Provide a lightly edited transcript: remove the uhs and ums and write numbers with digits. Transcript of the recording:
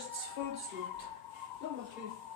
ist zu viel zu laut. Schau mal ein bisschen.